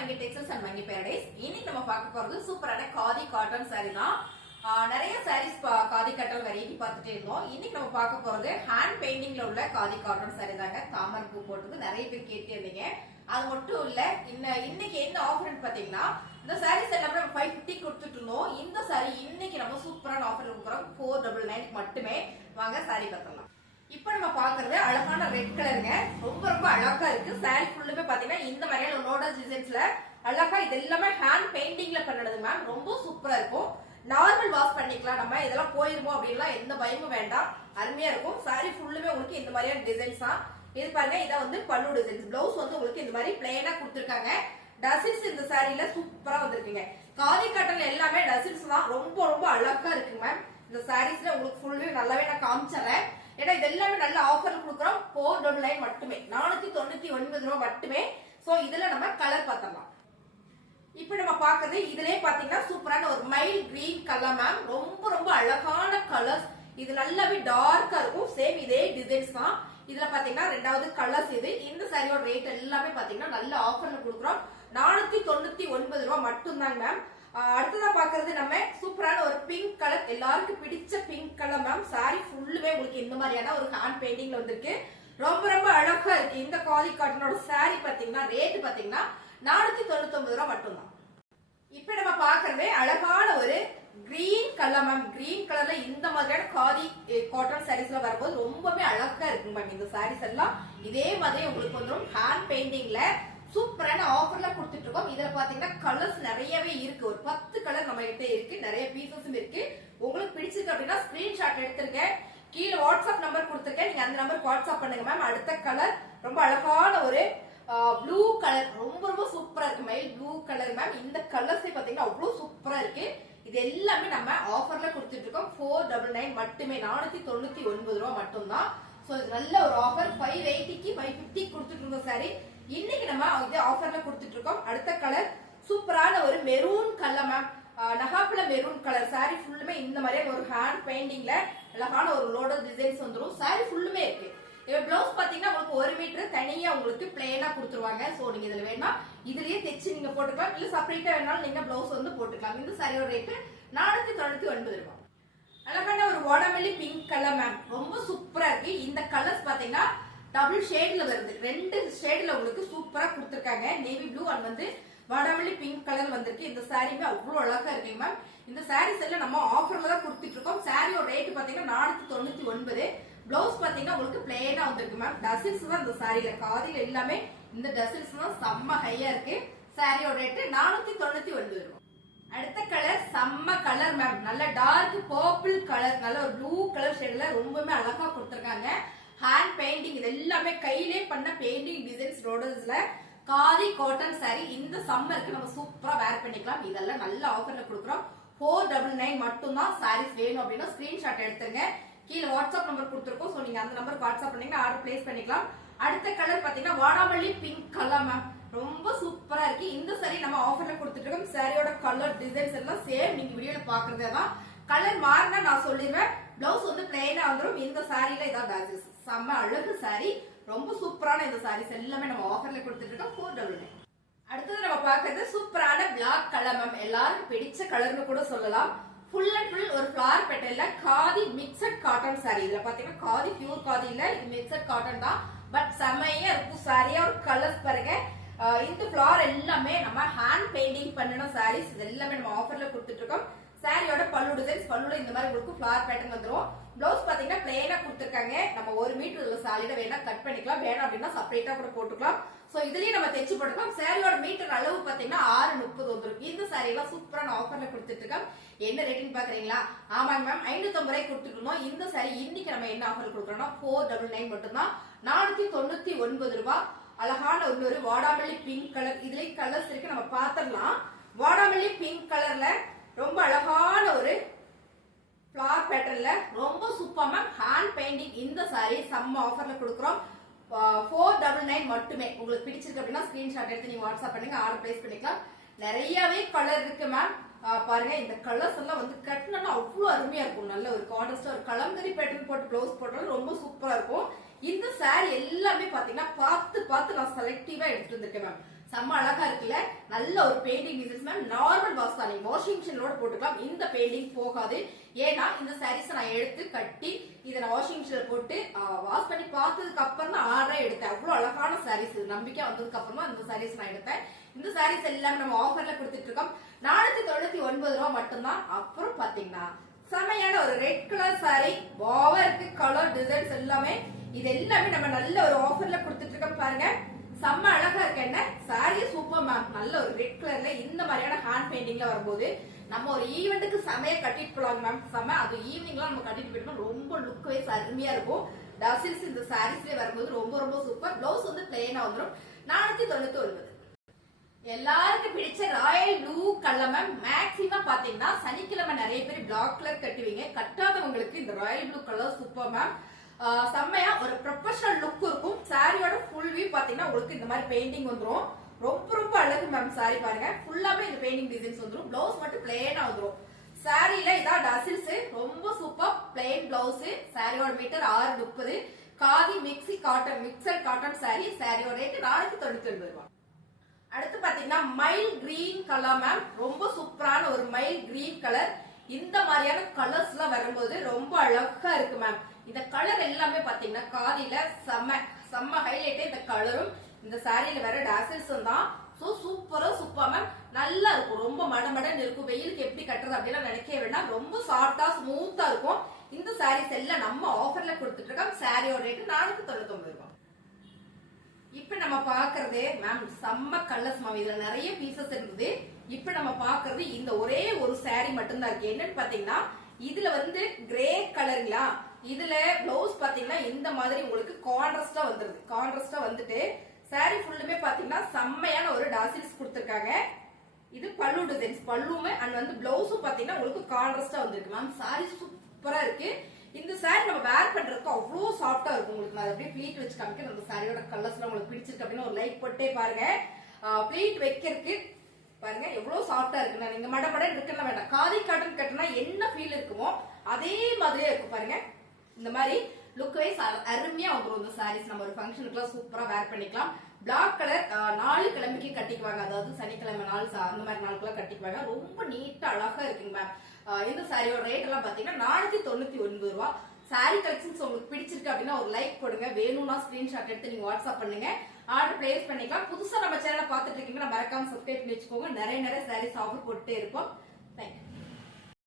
Monkey textiles and monkey Paradise. இன்னைக்கு நம்ம பார்க்க போறது சூப்பரான காதி காட்டன் சாரி தான். நிறைய சாரீஸ் காதி காட்டன் வெரைட்டி பார்த்துட்டே இருந்தோம். இன்னைக்கு நம்ம பார்க்க போறது ஹேண்ட் பெயிண்டிங்ல உள்ள காதி காட்டன் சாரி தாங்க. தாமரை பூ போட்டது நிறைய பேர் கேட்டு இருந்தீங்க. அது மட்டும் இல்ல, இன்னைக்கு என்ன ஆஃபர்னு பாத்தீங்கன்னா, இந்த சாரீஸ் எல்லாமே 550 கொடுத்துட்டு இருந்தோம். இந்த சாரி இன்னைக்கு நம்ம சூப்பரான ஆஃபர் கொடுக்குறோம். 499 மட்டுமே. வாங்க சாரி பார்க்கலாம். இப்ப நம்ம பாக்குறது அழகான ரெட் கலருங்க. ரொம்ப ரொம்ப அழகா இருக்கு. சாரி ஃபுல்லுமே பாத்தீங்கன்னா இந்த மாதிரியான லோட்டஸ் டிசைன்ஸ்ல அழகா இது எல்லாமே ஹேண்ட் பெயிண்டிங்ல பண்ணது மேம். ரொம்ப சூப்பரா இருக்கும். நார்மல் வாஷ் பண்ணிக்கலாம். நம்ம இதெல்லாம் போயிருமோ அப்படின்லாம் எந்த பயமும் வேண்டாம். அருமையா இருக்கும். சாரி ஃபுல்லுமே உங்களுக்கு இந்த மாதிரியான டிசைன்ஸ் தான். இது பாருங்க, இதான் வந்து பல்லு டிசைன்ஸ். பிளவுஸ் வந்து உங்களுக்கு இந்த மாதிரி பிளைனா கொடுத்துருக்காங்க. டசில்ஸ் இந்த சாரியில சூப்பரா வந்திருக்குங்க. காதி காட்டன்ல எல்லாமே டசில்ஸ் தான். ரொம்ப ரொம்ப அழகா இருக்குங்க மேம். இந்த சாரீஸ்ல உங்களுக்கு ஃபுல்லு நல்லாவே நான் காமிச்சறேன். ஏன்னா இது எல்லாமே நல்ல ஆஃபர் கொடுக்குறோம். 499 மட்டுமே, 499 ரூபாய் மட்டுமே. சோ இதுல நம்ம கலர் பார்த்தலாம். இப்ப நம்ம பாக்குறது இதுலயே பாத்தீங்கன்னா சூப்பரான ஒரு மைல் கிரீன் கலர் மேம். ரொம்ப ரொம்ப அழகான கலர்ஸ். இது நல்லாவே டார்க்கா இருக்கும். சேம் இதே டிசைன்ஸ் தான். இதுல பாத்தீங்கன்னா ரெண்டாவது கலர்ஸ் இது. இந்த சாரியோட ரேட் எல்லாமே பாத்தீங்கன்னா நல்ல ஆஃபர்ல கொடுக்குறோம். 499 ரூபாய் மட்டும் தாங்க மேம். அடுத்ததா பாக்குறது நம்ம சூப்பரான ஒரு பிங்க் கலர். எல்லாருக்கும் பிடிச்ச பிங்க் கலர் மேம். சாரி ஃபுல்லுமே உங்களுக்கு இந்த மாதிரியான ஒரு ஹேண்ட் பெயிண்டிங்ல வந்திருக்கு. ரொம்ப ரொம்ப அழகா இருக்கு. இந்த காதி காட்டனோட சாரி பாத்தீங்கன்னா ரேட் பாத்தீங்கன்னா 499 ரூபாய் மட்டும்தான். இப்ப நம்ம பாக்குறதே அழகான ஒரு கிரீன் கலர் மேம். கிரீன் கலர்ல இந்த மாதிரியான காதி காட்டன் சாரீஸ்ல வரும்போது ரொம்பவே அழகா இருக்கு மேம். இந்த சாரீஸ் எல்லாம் இதே மாதிரி உங்களுக்கு வந்துடும். ஹேண்ட் பெயிண்டிங்ல சூப்பரான ஆஃபர்ல கொடுத்துட்டு இருக்கோம். இதுல பாத்தீங்கன்னா கலர்ஸ் நிறையவே இருக்கு. ஒரு 10 கலர் நம்ம கிட்ட இருக்கு. நிறைய பீசஸும் இருக்கு. உங்களுக்கு பிடிச்சிருக்கு அப்படின்னா ஸ்கிரீன்ஷாட் எடுத்துருங்க. கீழே வாட்ஸ்அப் நம்பர் கொடுத்துருக்கேன். நீங்க அந்த நம்பருக்கு வாட்ஸ்அப் பண்ணுங்க மேம். அடுத்த கலர் ரொம்ப அழகான ஒரு ப்ளூ கலர். ரொம்ப ரொம்ப சூப்பரா இருக்கு. Mile blue colour ma'am. இந்த கலர்ஸே பாத்தீங்கன்னா அவ்வளவு சூப்பரா இருக்கு. இது எல்லாமே நம்ம ஆஃபர்ல கொடுத்துட்டு இருக்கோம். 499 மட்டுமே, 499 ரூபாய் மட்டும் தான். சோ இது நல்ல ஒரு ஆஃபர். 580க்கு 550 கொடுத்துட்டு இருந்தோம் சாரி. இன்னைக்கு நம்ம இது ஆஃபர்ல கொடுத்துட்டு இருக்கோம். அடுத்த கலர் சூப்பரான ஒரு மெரூன் கலர் மேம். நகாப்புல மெரூன் கலர். சாரி ஃபுல்லுமே இந்த மாதிரியான ஒரு ஹேண்ட் பெயிண்டிங்ல அழகான ஒரு லோடஸ் டிசைன்ஸ் வந்துடும். சாரி ஃபுல்லுமே இருக்கு. பிளவுஸ் பாத்தீங்கன்னா உங்களுக்கு 1 மீட்டர் தனியா உங்களுக்கு பிளேனா கொடுத்துருவாங்க. சோ நீங்க இதுல வேணா இதுலயே தைச்சு நீங்க போட்டுக்கலாம். இல்ல செப்பரேட்டா வேணாலும் நீங்க பிளவுஸ் வந்து போட்டுக்கலாம். இந்த சாரியோட ரேட் 499 ரூபாய். அழகான ஒரு வாடாமல்லி பிங்க் கலர் மேம். ரொம்ப சூப்பரா இருக்கு. இந்த கலர்ஸ் பாத்தீங்கன்னா டபுள் ஷேட்ல வருது. 2 ஷேட்ல உங்களுக்கு சூப்பரா கொடுத்துருக்காங்க. நேவி ப்ளூ அண்ட் வந்து வாடாமல்லி பிங்க் கலர் வந்திருக்கு. இந்த சாரியுமே அவ்வளவு அழகா இருக்கு மேம். இந்த சாரீஸ் எல்லாம் நம்ம ஆஃபர்ல தான் கொடுத்துட்டு இருக்கோம். சாரியோட ரேட் பாத்தீங்கன்னா 499. பிளவுஸ் பாத்தீங்கன்னா உங்களுக்கு பிளேனா வந்திருக்கு மேம். டசில்ஸ் தான் இந்த சாரியில. காதில எல்லாமே இந்த டசில்ஸ் தான் செம்ம ஹையா இருக்கு. சாரியோட ரேட் 499 ரூபாய். அடுத்த கலர் செம்ம கலர் மேம். நல்ல டார்க் பர்பிள் கலர். நல்ல ஒரு ப்ளூ கலர் ஷேட்ல ரொம்பவே அழகா கொடுத்திருக்காங்க. Hand painting. இது எல்லாமே கையிலே பண்ண பெயிண்டிங் டிசைன்ஸ் ரோடஸ்ல காதி காட்டன் சாரி. இந்த சம்மருக்கு நம்ம சூப்பரா வேர் பண்ணிக்கலாம். இதெல்லாம் நல்ல ஆஃபர்ல கொடுக்குறோம். 499 மட்டும் தான். சாரீஸ் வேணும் அப்படின்னா ஸ்கிரீன்ஷாட் எடுத்துங்க. கீழே வாட்ஸ்அப் நம்பர் கொடுத்துருக்கோம். சோ நீங்க அந்த நம்பருக்கு வாட்ஸ்அப் பண்ணீங்கன்னா ஆர்டர் பிளேஸ் பண்ணிக்கலாம். அடுத்த கலர் பாத்தீங்கன்னா வாடாமல்லி பிங்க் கலர் மேம். ரொம்ப சூப்பரா இருக்கு. இந்த சாரி நம்ம ஆஃபர்ல கொடுத்துட்டு இருக்கோம். சாரியோட கலர் டிசைன்ஸ் எல்லாம் சேம். நீங்க வீடியோல பாக்குறதே தான். கலர் மாறினா நான் சொல்லிடுவேன். பிளவுஸ் வந்து பிளைனா வந்துடும். இந்த சாரியில இதான் டார்க். செம்ம அழகு சாரி. ரொம்ப சூப்பரான இந்த சாரீஸ் எல்லாமே நம்ம ஆஃபர்ல கொடுத்துட்டு இருக்கோம். 499. அடுத்தது நம்ம பாக்குறது சூப்பரான பிளாக் கலர் மேம். எல்லாருக்கும் பிடிச்ச கலர்னு கூட சொல்லலாம். ஃபுல் அண்ட் ஃபுல் ஒரு ஃபிளவர் பெட்டல்ல காதி மிக்சட் காட்டன் சாரி. இதுல பாத்தீங்கன்னா காதி பியூர் காதி இல்ல, இது மிக்சட் காட்டன் தான். பட் செமையா இருக்கும் சாரியா. ஒரு கலர்ஸ் பாருங்க. இந்த ஃபிளவர் எல்லாமே நம்ம ஹேண்ட் பெயிண்டிங் பண்ணின சாரீஸ். இது எல்லாமே நம்ம ஆஃபர்ல கொடுத்துட்டு இருக்கோம். சாரியோட பல்லு டிசைன்ஸ். பல்லுல இந்த மாதிரி உங்களுக்கு ஃபிளவர் பேட்டர்ன் வந்துரும். பிளவுஸ் பாத்தீங்கன்னா பிளேனா கொடுத்துருக்காங்க. நம்ம 1 மீட்டர் சாலிடா வேணா கட் பண்ணிக்கலாம். வேணும் அப்படின்னா செப்பரேட்டா கூட போட்டுக்கலாம். சோ இதுலயே நம்ம தைச்சு போட்டுக்கலாம். சாரியோட மீட்டர் அளவு பாத்தீங்கன்னா 630 வந்துரும். இந்த சாரி எல்லாம் சூப்பரான ஆஃபர்ல கொடுத்துட்டு இருக்கோம். என்ன ரேட்னு பாக்குறீங்களா? ஆமாங்க மேம், 550 ரூபாய் கொடுத்துட்டு இருந்தோம். இந்த சாரி இன்னைக்கு நம்ம என்ன ஆஃபர் கொடுக்குறோம்னா 499 மட்டும் தான். 499 ரூபாய். அழகான ஒரு வாடாமல்லி பிங்க் கலர். இதுலயே கலர்ஸ் இருக்கு, நம்ம பாத்திரலாம். வாடாமல்லி பிங்க் கலர்ல ரொம்ப அழகான ஒரு ஃபிளவர் பேட்டர்ன்ல ரொம்ப சூப்பர் மேம். Hand painting. இந்த சாரி செம்ம ஆஃபர்ல கொடுக்குறோம். 499 மட்டுமே. உங்களுக்கு பிடிச்சிருக்கு அப்படின்னா ஸ்கிரீன்ஷாட் எடுத்து நீங்க வாட்ஸ்அப் பண்ணுங்க. ஆர்டர் பிளேஸ் பண்ணிக்கலாம். நிறையவே கலர் இருக்கு மேம். பாருங்க, இந்த கலர்ஸ் எல்லாம் வந்து கட்டினா அவ்வளவு அருமையா இருக்கும். நல்ல ஒரு கான்ட்ராஸ்டா ஒரு கலங்கரி பேட்டர்ன் போட்டு பிளவுஸ் போட்டாலும் ரொம்ப சூப்பரா இருக்கும். இந்த சாரி எல்லாமே பாத்தீங்கன்னா பார்த்து நான் செலக்டிவா எடுத்துட்டு வந்திருக்கேன் மேம். செம்ம அழகா இருக்குல்ல. நல்ல ஒரு painting designs ma'am. Normal wash தான், நீங்க வாஷிங் மிஷினோட போட்டுக்கலாம். இந்த பெயிண்டிங் போகாது. ஏன்னா இந்த சாரீஸ் நான் எடுத்து கட்டி இதை நான் வாஷிங் மிஷின்ல போட்டு வாஷ் பண்ணி பார்த்ததுக்கு அப்புறம் தான் ஆர்டரே எடுத்தேன். அவ்வளவு அழகான சாரீஸ். நம்பிக்கை வந்ததுக்கு அப்புறமா இந்த சாரீஸ் நான் எடுத்தேன். இந்த சாரீஸ் எல்லாம் நம்ம ஆஃபர்ல கொடுத்துட்டு இருக்கோம். 499 ரூபாய் மட்டும்தான். அப்புறம் பாத்தீங்கன்னா செமையான ஒரு ரெட் கலர் சாரி, ஓவருக்கு கலர் டிசைன்ஸ் எல்லாமே, இது எல்லாமே நம்ம நல்ல ஒரு ஆஃபர்ல கொடுத்துட்டு இருக்கோம். பாருங்க செம்ம அழகா இருக்கு. என்ன சாரி சூப்பர் மேம். நல்ல ஒரு ரெட் கலர்ல இந்த மாதிரியான ஹேண்ட் பெயிண்டிங்ல வரும்போது நம்ம ஒரு ஈவெண்ட்டுக்கு செமையா கட்டிட்டு போலாம் மேம். செம அது ஈவினிங்லாம் நம்ம கட்டிட்டு போயிட்டோம். ரொம்ப லுக் வைஸ் அருமையா இருக்கும். டசில்ஸ் இந்த சாரீஸ்ல வரும்போது ரொம்ப ரொம்ப சூப்பர். பிளவுஸ் வந்து பிளெயினா வந்துடும். 499. எல்லாருக்கும் பிடிச்ச Royal blue colour ma'am. Maximum பாத்தீங்கன்னா சனிக்கிழமை நிறைய பேர் பிளாக் கலர் கட்டுவீங்க. கட்டாதவங்களுக்கு இந்த Royal blue colour super ma'am. செம்மையா ஒரு ப்ரொஃபஷனல் லுக் இருக்கும். சாரியோட ஃபுல் வியூ பாத்தீங்கன்னா உங்களுக்கு இந்த மாதிரி பெயிண்டிங் வந்துரும். ரொம்ப ரொம்ப அழகு மேம். சாரி பாருங்க ஃபுல்லாவே இந்த பெயிண்டிங் டிசைன்ஸ் வந்துரும். பிளவுஸ் மட்டும் பிளெயினா வந்துரும். சாரில இதான் டசில்ஸ். ரொம்ப சூப்பர் பிளெயின் பிளவுஸ். சாரியோட metre 630. Khadi mixed cotton mixer cotton sari. சாரியோட ரேட் 499 ரூபாய். அடுத்து பாத்தீங்கன்னா மைல் கிரீன் கலர் மேம். ரொம்ப சூப்பரான ஒரு மைல் கிரீன் கலர். இந்த மாதிரியான கலர்ஸ் எல்லாம் வரும்போது ரொம்ப அழகா இருக்கு மேம். இந்த கலர் எல்லாமே பாத்தீங்கன்னா காதில செம்ம ஹைலைட்டே இந்த கலரும் இந்த சாரியில வர டாசல்ஸும் தான். சோ சூப்பரா சூப்பர் மேம். நல்லா இருக்கும். ரொம்ப மடமடன்னு இருக்கும். வெயிலுக்கு எப்படி கட்டுறது அப்படின்னா நினைக்கவே வேண்டாம். ரொம்ப சாஃப்டா ஸ்மூத்தா இருக்கும். இந்த சாரீஸ் எல்லாம் நம்ம ஆஃபர்ல கொடுத்துட்டு இருக்கோம். சாரியோட ரேட் 499 ரூபாய். இப்ப நம்ம பாக்குறது மேம் செம்ம கலர்ஸ் மேம். இதுல நிறைய பீசஸ் இருக்குது. இப்ப நம்ம பாக்குறது இந்த ஒரே ஒரு சாரி மட்டும் தான் இருக்கு. என்னன்னு பாத்தீங்கன்னா இதுல வந்து கிரே கலருங்களா. இதுல பிளவுஸ் பாத்தீங்கன்னா இந்த மாதிரி உங்களுக்கு கான்ட்ராஸ்டா வந்துருது. கான்ட்ராஸ்டா வந்துட்டு சாரி ஃபுல்லுமே பாத்தீங்கன்னா செம்மையான ஒரு டாசில்ஸ் கொடுத்திருக்காங்க. இது பல்லு டிசைன்ஸ். பல்லுமே அண்ட் வந்து பிளவுஸும் பாத்தீங்கன்னா உங்களுக்கு கான்ட்ராஸ்டா வந்திருக்கு மேம். சாரி சூப்பரா இருக்கு. இந்த சாரி நம்ம வேர் பண்றதுக்கு அவ்வளவு சாஃப்டா இருக்கும். உங்களுக்கு நான் அப்படியே ப்ளீட் வச்சு காமிக்கிறேன். அந்த சாரியோட கலர்ஸ்ல உங்களுக்கு பிடிச்சிருக்கு அப்படின்னா ஒரு லைக் போட்டே பாருங்க. ப்ளீட் வைக்கிறதுக்கு பாருங்க எவ்வளவு சாஃப்டா இருக்குன்னா நீங்க மடமடன் இருக்குன்னா வேண்டாம். காதி காட்டன் கட்டினா என்ன ஃபீல் இருக்குமோ அதே மாதிரியே இருக்கும். பாருங்க இந்த மாதிரி லுக் வைஸ் அருமையா வந்துடும் இந்த சாரீஸ். நம்ம ஒரு ஃபங்க்ஷனுக்குலாம் சூப்பரா வேர் பண்ணிக்கலாம். பிளாக் கலர் 4 கிழமைக்கு கட்டிக்குவாங்க. அதாவது சனிக்கிழமை நாள் அந்த மாதிரி நாளுக்குலாம் கட்டிக்குவாங்க. ரொம்ப நீட்டா அழகா இருக்குங்க மேம். இந்த சாரியோட ரேட் எல்லாம் பாத்தீங்கன்னா 499 ரூபாய். சாரி கலெக்ஷன்ஸ் உங்களுக்கு பிடிச்சிருக்கு அப்படின்னா ஒரு லைக் போடுங்க. வேணும்னா ஸ்கிரீன்ஷாட் எடுத்து நீங்க வாட்ஸ்அப் பண்ணுங்க. ஆர்டர் பிளேஸ் பண்ணிக்கலாம். புதுசா நம்ம சேனலை பார்த்துட்டு இருக்கீங்கன்னா மறக்காம சப்ஸ்கிரைப் பண்ணி வச்சுக்கோங்க. நிறைய சாரீஸ் ஆஃபர் போட்டுட்டே இருப்போம்.